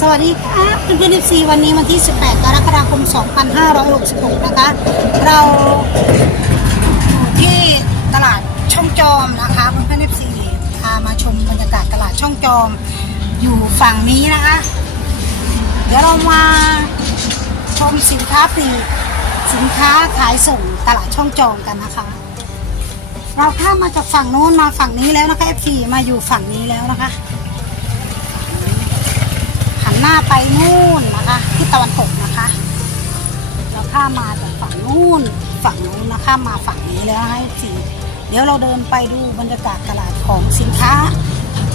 สวัสดีครับเพื่อนๆซีวันนี้วันที่ 18 กรกฎาคม 2566 นะคะ เราอยู่ที่ตลาดช่องจอมนะคะเพื่อนๆซีพามาชมบรรยากาศตลาดช่องจอมอยู่ฝั่งนี้นะคะ เดี๋ยวเรามาชมสินค้าปลีกสินค้าขายส่งตลาดช่องจอมกันนะคะ เราข้ามมาจากฝั่งโน้นมาฝั่งนี้แล้วนะคะ F4 มาอยู่ฝั่งนี้แล้วนะคะ หน้าไปนู่นนะคะ ที่ตะวันตกนะคะเราข้ามาจากฝั่งนู่นฝั่งนู้นนะคะมาฝั่งนี้แล้วให้สีเดี๋ยวเราเดินไปดูบรรยากาศตลาดของสินค้า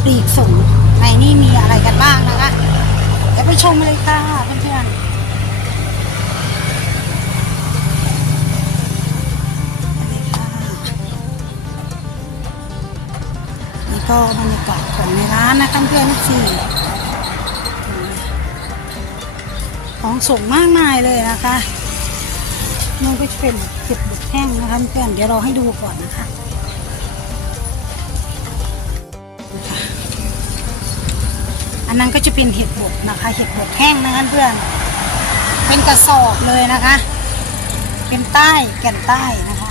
ปลีกส่งในนี่มีอะไรกันบ้างนะคะเดี๋ยวไปชมเลยค่ะเพื่อนๆนี่ก็บรรยากาศของในร้านนะคะเพื่อนๆสี่ ของส่งมากมายเลยนะคะมันก็จะเป็นเก็บบุกแห้งนะคะเพื่อนเดี๋ยวเราให้ดูก่อนนะคะนะคะอันนั้นก็จะเป็นเห็ดบดนะคะ เห็ดบดแห้งนะคะเพื่อน เป็นกระสอบเลยนะคะ เป็นใต้แก่นใต้นะคะ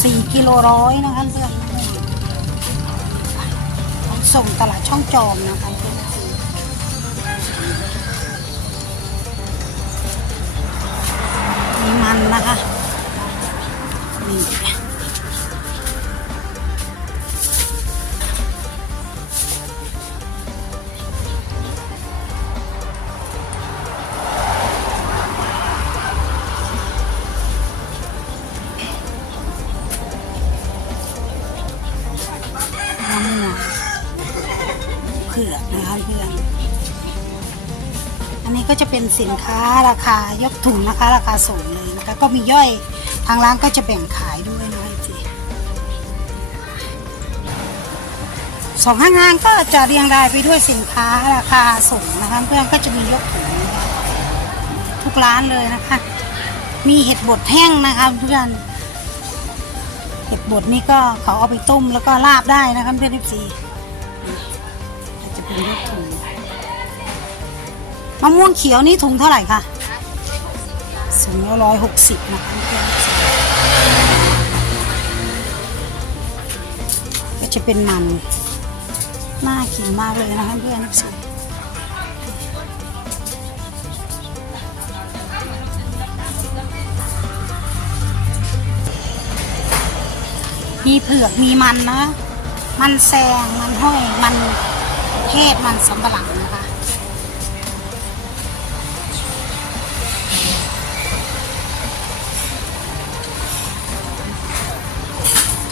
สี่กิโลร้อยนะคะเพื่อน ส่งตลาดช่องจอมนะคะมีมันนะคะ เผือกนะคะเพื่อนอันนี้ก็จะเป็นสินค้าราคายกถุงนะคะ ราคาสูงเลยนะคะก็มีย่อยทางร้านก็จะแบ่งขายด้วยนะจีสองข้างงานก็จะเรียงรายไปด้วยสินค้าราคาสูงนะคะเพื่อนก็จะมียกถุงทุกร้านเลยนะคะ มีเห็ดบดแห้งนะคะเพื่อนเห็ดบดนี่ก็เขาเอาไปต้มแล้วก็ลาบได้นะคะเพื่อนทีสี่ เป็นยกถุงมะม่วงเขียวนี่ถุงเท่าไหร่คะสูงร้อยหกสิบนะคะก็จะเป็นมัน น่ากินมากเลยนะคะเพื่อนสิมีเผือกมีมันนะ มันแซง มันห้อย มัน เทศมันสำปะหลังนะคะ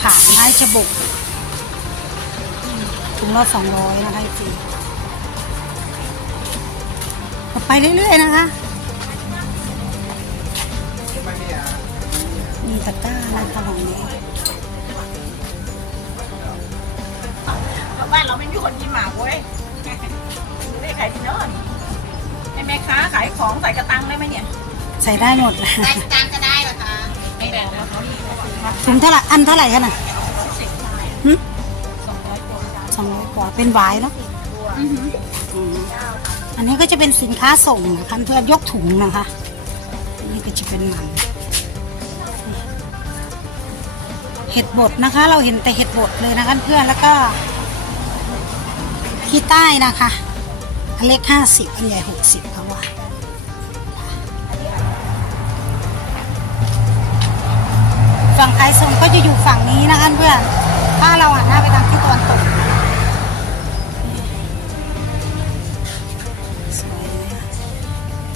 ถามให้จะบุกถุงละสองร้อยนะคะจริงไปเรื่อยๆนะคะ มีตะกร้านะคะของนี้ บ้านเราไม่มีคนกินหมากเว้ยไม่ขายที่โน่นให้แม่ค้าขายของใส่กระตังได้ไหมเนี่ยใส่ได้หมดเลยใส่จานก็ได้เหรอคะไม่แบ่งแล้วเขามีถุงเท่าไหร่อันเท่าไหร่กันน่ะหึสองร้อยกว่าสองร้อยกว่าเป็นหวายเนาะอือหืออืมอันนี้ก็จะเป็นสินค้าส่งนะคะเพื่อนยกถุงนะคะอันนี่ก็จะเป็นมันเห็ดบดนะคะ เราเห็นแต่เห็ดบดเลยนะคะเพื่อนแล้วก็ ที่ใต้นะคะ อันเล็กห้าสิบอันใหญ่หกสิบค่ะว่าฝั่งขายส่งก็จะอยู่ฝั่งนี้นะคะเพื่อน ถ้าเราหันหน้าไปทางที่ตะวันตก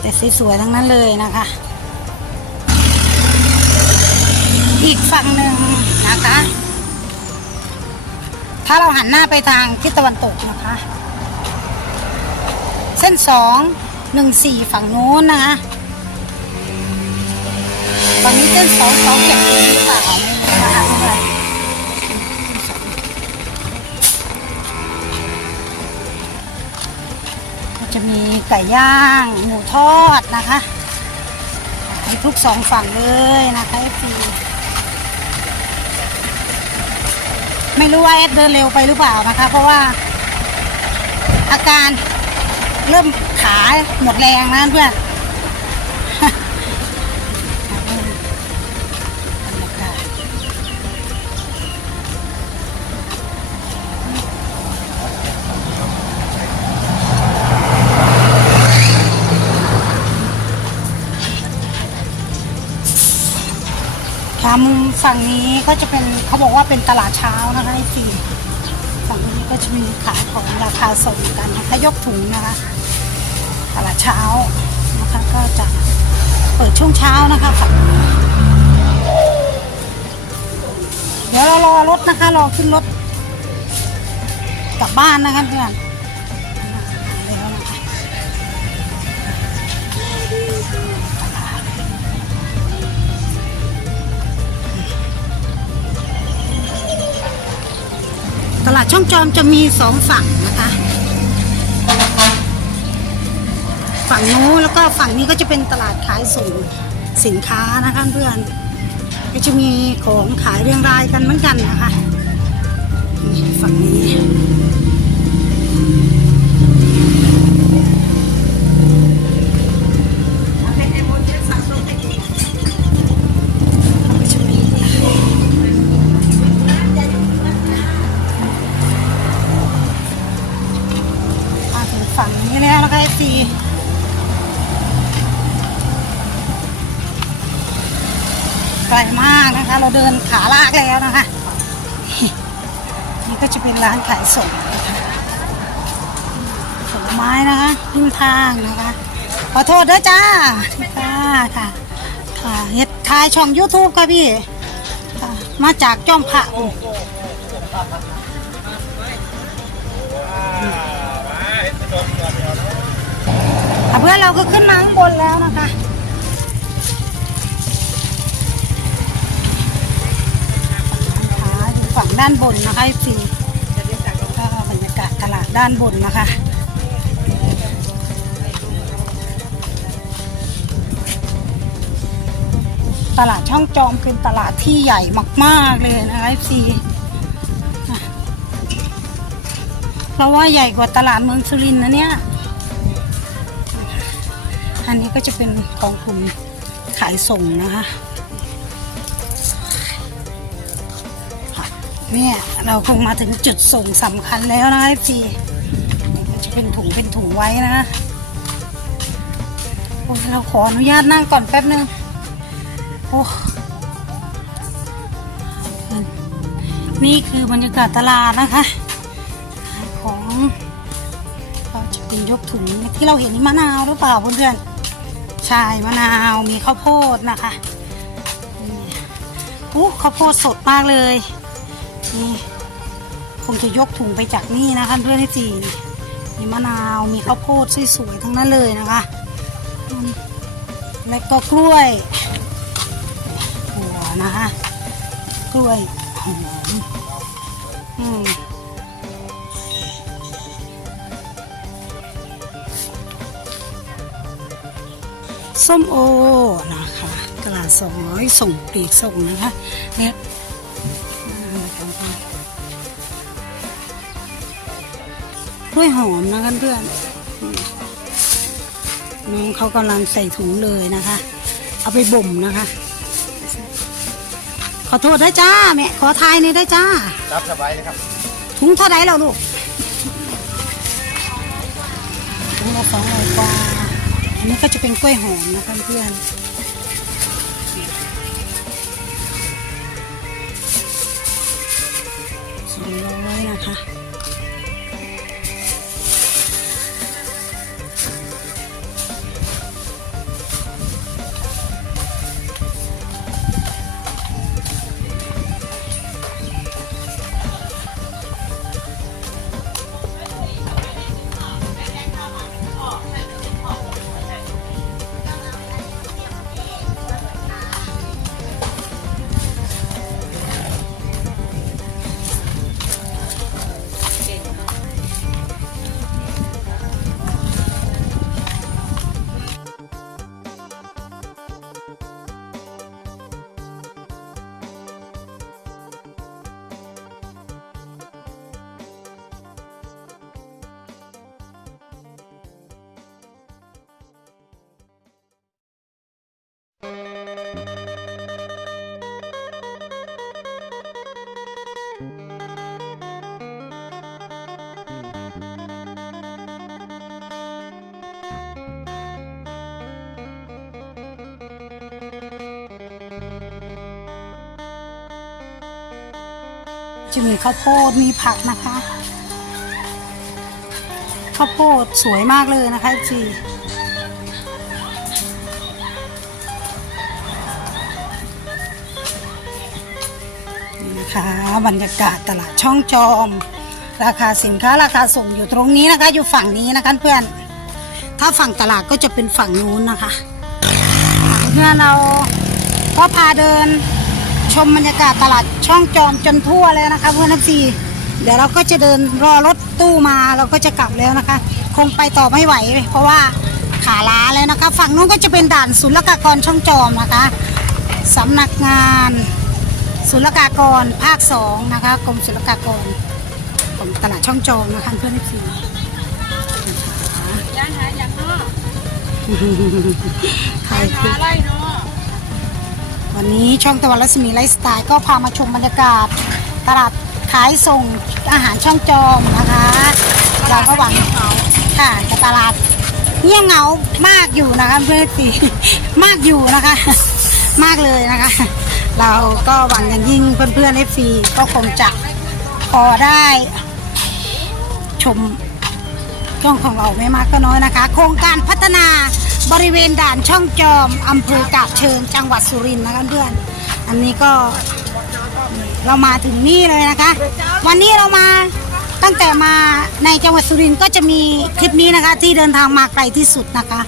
แต่สวยๆทั้งนั้นเลยนะคะ อีกฝั่งหนึ่งนะคะ ถ้าเราหันหน้าไปทางทิศตะวันตกนะคะ เส้นสองหนึ่งสี่ฝั่งโน้นนะคะฝั่งนี้เส้นสองสองเจ็ดหรือเปล่าไม่รู้นะคะเพื่อนก็จะมีไก่ย่างหมูทอดนะคะมีทุกสองฝั่งเลยนะคะพี่ ไม่รู้ว่าแอดเดินเร็วไปหรือเปล่านะคะ เพราะว่า อาการเริ่มขาหมดแรงนะเพื่อน ค่ะมุมฝั่งนี้ก็จะเป็นเขาบอกว่าเป็นตลาดเช้านะคะไอซีฝั่งนี้ก็จะมีขายของราคาส่งกันนะคะยกถุงนะคะ ตลาดเช้านะคะก็จะเปิดช่วงเช้านะคะฝั่งเดี๋ยวเรารอรถนะคะรอขึ้นรถกลับบ้านนะคะเพื่อน ลาดช่องจอมจะมีสองฝั่งนะคะ ฝั่งนู้นแล้วก็ฝั่งนี้ก็จะเป็นตลาดขายส่งสินค้านะคะเพื่อนก็จะมีของขายเรียงรายกันเหมือนกันนะคะ ฝั่งนี้ แล้วนะคะไกลมากนะคะ เราเดินขาลากแล้วนะคะ นี่ก็จะเป็นร้านขายส่งนะคะผลไม้นะคะริมทางนะคะ ขอโทษด้วยจ้าค่ะค่ะค่ะเฮ็ดทายช่อง YouTube ค่ะพี่ มาจากจ้อมพระอุ่นค่ะเพื่อนเราก็ขึ้นมาข้างบนแล้วนะคะขาอยู่ฝั่งด้านบนนะคะฟีก็บรรยากาศตลาดด้านบนนะคะตลาดช่องจอมเป็นตลาดที่ใหญ่มาก ๆ เลยนะคะฟีเพราะว่าใหญ่กว่าตลาดเมืองสุรินทร์นะเนี่ย อันนี้ก็จะเป็นของกลุ่มขายส่งนะคะเนี่ยเราคงมาถึงจุดส่งสำคัญแล้วนะพี่จะเป็นถุงเป็นถุงไว้นะโอ้เราขออนุญาตนั่งก่อนแป๊บนึงโอ้นี่คือบรรยากาศตลาดนะคะขายของเราจะเป็นยกถุงที่เราเห็นนี่มะนาวหรือเปล่าเพื่อนๆ ใช่มะนาวมีข้าวโพดนะคะอู้ข้าวโพดสดมากเลยนี่คงจะยกถุงไปจากนี่นะคะเพื่อนที่สี่มีมะนาวมีข้าวโพดสวยๆทั้งนั้นเลยนะคะ และก็กล้วยหัวนะคะ กล้วยหอมอืม ส้มโอนะคะตลาดสองร้อยส่งปลีกส่งนะคะเนี่ยกล้วยหอมนะคะเพื่อนน้องเขากำลังใส่ถุงเลยนะคะ เอาไปบ่มนะคะ ขอโทษได้จ้าแม่ขอทายหนี่อยได้จ้า รับสบายเลยครับ ถุงเท่าไหร่แล้วลูกถุงละสองร้อยกว่า อันนี้ก็จะเป็นกล้วยหอมนะคะเพื่อนสองร้อยนะคะ จะมีข้าวโพดมีผักนะคะ ข้าวโพดสวยมากเลยนะคะจี นะคะ บรรยากาศตลาดช่องจอม ราคาสินค้าราคาส่งอยู่ตรงนี้นะคะ อยู่ฝั่งนี้นะคะเพื่อน ถ้าฝั่งตลาดก็จะเป็นฝั่งนู้นนะคะเพื่อนเราก็พาเดินชมบรรยากาศตลาดช่องจอมจนทั่วเลยนะคะเพื่อนนัซีเดี๋ยวเราก็จะเดินรอรถตู้มาเราก็จะกลับแล้วนะคะ คงไปต่อไม่ไหว เพราะว่าขาล้าแล้วนะคะ ฝั่งนู้นก็จะเป็นด่านศุลกากรช่องจอมนะคะสำนักงาน ศุลกากรภาคสองนะคะกรมศุลกากรของตลาดช่องจอมนะคะเพื่อนนัซีย่างหาอย่างเนาะถ่ายหาคลิปอะไรเนาะวันนี้ช่องตะวันรัศมีไลฟ์สไตล์ก็พามาชมบรรยากาศ ตลาดขายส่งอาหารช่องจอมนะคะเราก็หวังค่ะแต่ตลาดเงียบเหงามากอยู่นะคะเพื่อนสีมากอยู่นะคะ มากเลยนะคะ เราก็หวังอย่างยิ่งเพื่อนๆเอฟซีก็คงจะพอได้ ชมช่องของเราไม่มากก็น้อยนะคะ โครงการพัฒนาบริเวณด่านช่องจอมอำเภอกาบเชิงจังหวัดสุรินทร์นะคะเพื่อนอันนี้ก็เรามาถึงนี่เลยนะคะ วันนี้เรามาตั้งแต่มาในจังหวัดสุรินทร์ก็จะมีคลิปนี้นะคะ ที่เดินทางมาไกลที่สุดนะคะ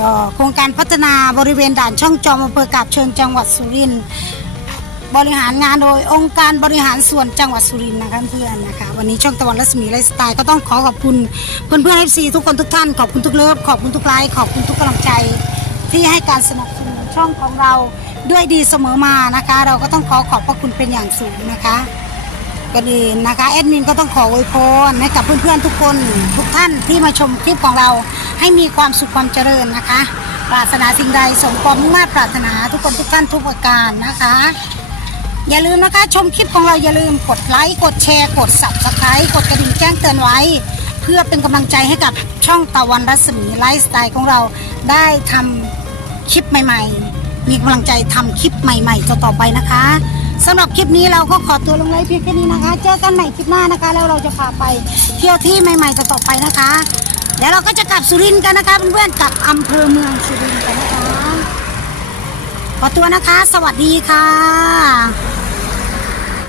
ก็โครงการพัฒนาบริเวณด่านช่องจอมอำเภอกาบเชิงจังหวัดสุรินทร์บริหารงานโดยองค์การบริหารส่วนจังหวัดสุรินทร์นะคะเพื่อนนะคะ วันนี้ช่องตะวันรัศมีไลฟ์สไตล์ก็ต้องขอขอบคุณเพื่อนเพื่อนเอฟซีทุกคนทุกท่านขอบคุณทุกเลิฟขอบคุณทุกไลค์ขอบคุณทุกกำลังใจ ที่ให้การสนับสนุนช่องของเราด้วยดีเสมอมานะคะ เราก็ต้องขอขอบพระคุณเป็นอย่างสูงนะคะ ก็ดีนะคะแอดมินก็ต้องขออวยพรให้กับเพื่อนๆทุกคนทุกท่านที่มาชมคลิปของเราให้มีความสุขความเจริญนะคะ ปรารถนาสิ่งใดสมความมุ่งมา่ปรารถนาทุกคนทุกท่านทุกประการนะคะ อย่าลืมนะคะชมคลิปของเราอย่าลืมกดไลค์กดแชร์กด subscribe กดกระดิ่งแจ้งเตือนไว้ เพื่อเป็นกำลังใจให้กับช่องตะวันรัศมีไลฟ์สไตล์ของเราได้ทำคลิปใหม่ ๆ มีกำลังใจทำคลิปใหม่ ๆ ต่อๆไปนะคะ สำหรับคลิปนี้เราก็ขอตัวลงไลฟ์เพียงแค่นี้นะคะ เจอกันใหม่คลิปหน้านะคะ แล้วเราจะพาไปเที่ยวที่ใหม่ๆต่อไปนะคะ เดี๋ยวเราก็จะกลับสุรินทร์กันนะคะเพื่อนๆกลับอำเภอเมืองสุรินทร์กันนะคะขอตัวนะคะ สวัสดีค่ะ